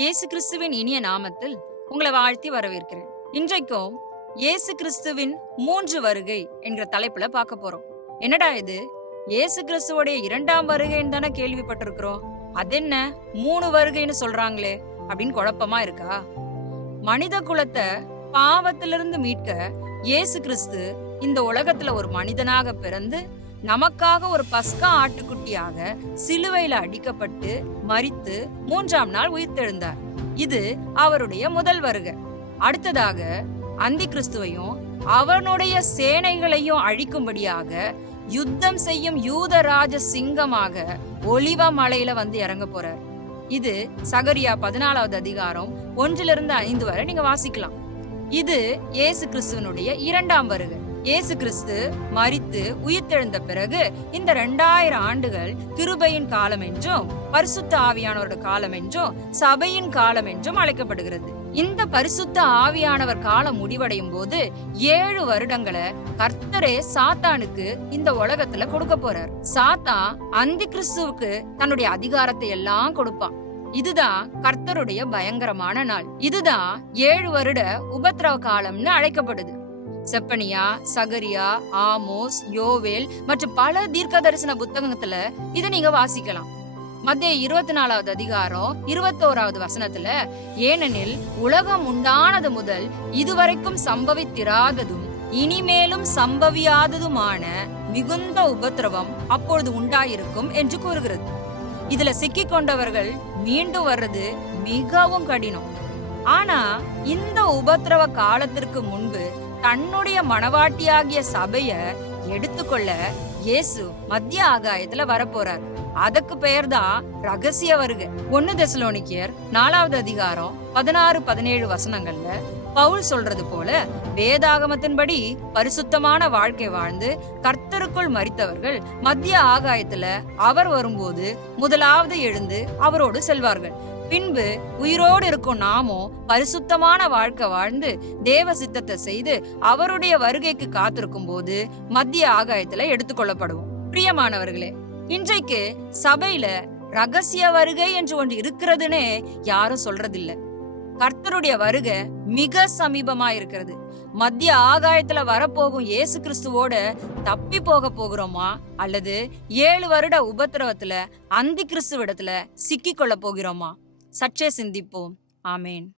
இயேசு கிறிஸ்துவின் இனிய நாமத்தில் உங்களை வாழ்த்தி வரவேற்கிறேன். இன்றைக்கும் இயேசு கிறிஸ்துவின் மூன்று வருகை என்கிற தலைப்புல பார்க்க போறோம். என்னடா இது? இயேசு கிறிஸ்துவோடைய இரண்டாம் வருகைன்னு தானே கேள்விப்பட்டிருக்கிறோம். என்ன மூணு வருகைன்னு சொல்றாங்களே அப்படின்னு குழப்பமா இருக்கா? மனித குலத்தை பாவத்திலிருந்து மீட்க இயேசு கிறிஸ்து இந்த உலகத்துல ஒரு மனிதனாக பிறந்து நமக்காக ஒரு பஸ்கா ஆட்டுக்குட்டியாக சிலுவையில அடிக்கப்பட்டு மரித்து மூன்றாம் நாள் உயிர்த்தெழுந்தார். இது அவருடைய முதல் வருகை. அடுத்ததாக அந்தி கிறிஸ்துவையும் அவனுடைய சேனைகளையும் அழிக்கும்படியாக யுத்தம் செய்யும் யூதராஜ சிங்கமாக ஒலிவ மலையில வந்து இறங்க போறார். இது சகரியா பதினாலாவது அதிகாரம் ஒன்றிலிருந்து ஐந்து வரை நீங்க வாசிக்கலாம். இது இயேசு கிறிஸ்துவனுடைய இரண்டாம் வருகை. இயேசு கிறிஸ்து மரித்து உயிர்த்தெழுந்த பிறகு இந்த ரெண்டாயிரம் ஆண்டுகள் கிருபையின் காலம் என்றும் பரிசுத்த ஆவியானவரோட காலம் என்றும் சபையின் காலம் என்றும் அழைக்கப்படுகிறது. இந்த பரிசுத்த ஆவியானவர் காலம் முடிவடையும் போது ஏழு வருடங்களை கர்த்தரே சாத்தானுக்கு இந்த உலகத்துல கொடுக்க போறார். சாத்தான் அந்தி கிறிஸ்துவுக்கு தன்னுடைய அதிகாரத்தை எல்லாம் கொடுப்பான். இதுதான் கர்த்தருடைய பயங்கரமான நாள். இதுதான் ஏழு வருட உபத்திரவ காலம்னு அழைக்கப்படுது. செப்பனியா சகரியா ஆமோஸ் யோவேல் மற்றும் பல தீர்க்க தரிசன புத்தகத்துல இதை நீங்க வாசிக்கலாம். மத்திய இருபத்தி நாலாவது அதிகாரம் இருபத்தோராவது வசனத்துல ஏனெனில் உலகம் உண்டானது முதல் இதுவரைக்கும் சம்பவித்திராததும் இனிமேலும் சம்பவியாததுமான மிகுந்த உபத்திரவம் அப்பொழுது உண்டாயிருக்கும் என்று கூறுகிறது. இதுல சிக்கிக் கொண்டவர்கள் மீண்டும் வர்றது மிகவும் கடினம். ஆனா இந்த உபத்திரவ காலத்திற்கு முன்பு தன்னுடைய மனவாட்டியாகிய சபைய எடுத்துக்கொள்ள இயேசு மத்திய ஆகாயத்துல வரப்போறார். அதுக்கு பெயர்தான் ரகசிய வருகை. ஒன்னு தெசலோனிக்கியர் நாலாவது அதிகாரம் பதினாறு பதினேழு வசனங்கள்ல பவுல் சொல்றது போல வேதாகமத்தின்படி பரிசுத்தமான வாழ்க்கை வாழ்ந்து கர்த்தருக்குள் மறித்தவர்கள் மத்திய ஆகாயத்துல அவர் வரும்போது முதலாவது எழுந்து அவரோடு செல்வார்கள். பின்பு உயிரோடு இருக்கும் நாமோ பரிசுத்தமான வாழ்க்கை வாழ்ந்து தேவ சித்தத்தை செய்து அவருடைய வருகைக்கு காத்திருக்கும் போது மத்திய ஆகாயத்துல எடுத்துக்கொள்ளப்படுவோம். பிரியமானவர்களே இன்றைக்கு சபையில ரகசிய வருகை என்று ஒன்று இருக்கிறதுன்னு யாரும் சொல்றதில்ல. கர்த்தருடைய வருகை மிக சமீபமா இருக்கிறது. மத்திய ஆகாயத்துல வரப்போகும் இயேசு கிறிஸ்துவோட தப்பி போக போகிறோமா? அல்லது ஏழு வருட உபத்திரவத்துல அந்தி கிறிஸ்துவிடத்துல சிக்கிக் கொள்ள போகிறோமா? சற்றே சிந்திப்போம். ஆமேன்.